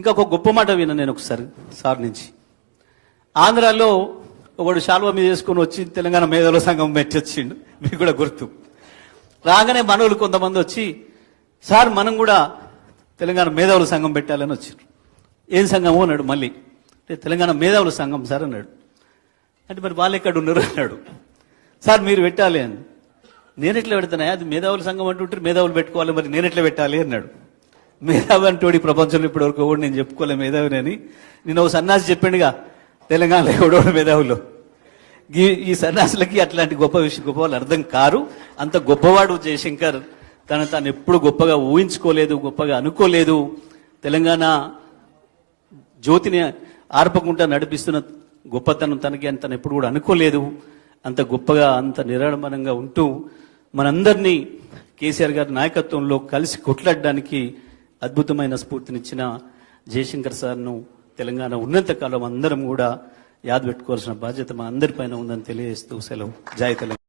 ఇంకా ఒక గొప్ప మాట విన్నా నేను ఒకసారి సార్ నుంచి. ఆంధ్రాలో ఒకడు శాల్వా మీద వేసుకొని వచ్చి తెలంగాణ మేధావుల సంఘం పెట్టొచ్చిండు, మీకు కూడా గుర్తు. రాగానే మనోళ్ళు కొంతమంది వచ్చి, సార్ మనం కూడా తెలంగాణ మేధావుల సంఘం పెట్టాలని వచ్చారు. ఏం సంఘము అన్నాడు. మళ్ళీ అంటే తెలంగాణ మేధావుల సంఘం సార్ అన్నాడు. అంటే మరి వాళ్ళు ఎక్కడ ఉన్నారు అన్నాడు. సార్ మీరు పెట్టాలి అని. నేను ఎట్లా పెడతానా, అది మేధావుల సంఘం అంటుంటారు, మేధావులు పెట్టుకోవాలి, మరి నేను ఎట్లా పెట్టాలి అన్నాడు. మేధావి అంటోడి ప్రపంచంలో ఇప్పటివరకు ఎవడు నేను చెప్పుకోలే మేధావిని అని. నేను ఒక సన్నాసి చెప్పాడుగా తెలంగాణలో ఎవడోడు మేధావులు. ఈ సన్యాసులకి అట్లాంటి గొప్ప వాళ్ళు అర్థం కారు. అంత గొప్పవాడు జయశంకర్. తాను ఎప్పుడు గొప్పగా ఊహించుకోలేదు, గొప్పగా అనుకోలేదు. తెలంగాణ జ్యోతిని ఆర్పకుండా నడిపిస్తున్న గొప్పతనం తనకి అని తను ఎప్పుడు కూడా అనుకోలేదు. అంత గొప్పగా, అంత నిరాడంబరంగా ఉంటూ మనందరినీ కేసీఆర్ గారి నాయకత్వంలో కలిసి కొట్లాడడానికి అద్భుతమైన స్ఫూర్తినిచ్చిన జయశంకర్ సార్ను తెలంగాణ ఉన్నంత కాలం అందరం కూడా యాద పెట్టుకోవాల్సిన బాధ్యత మా అందరిపైన ఉందని తెలియజేస్తూ సెలవు. జై తెలంగాణ.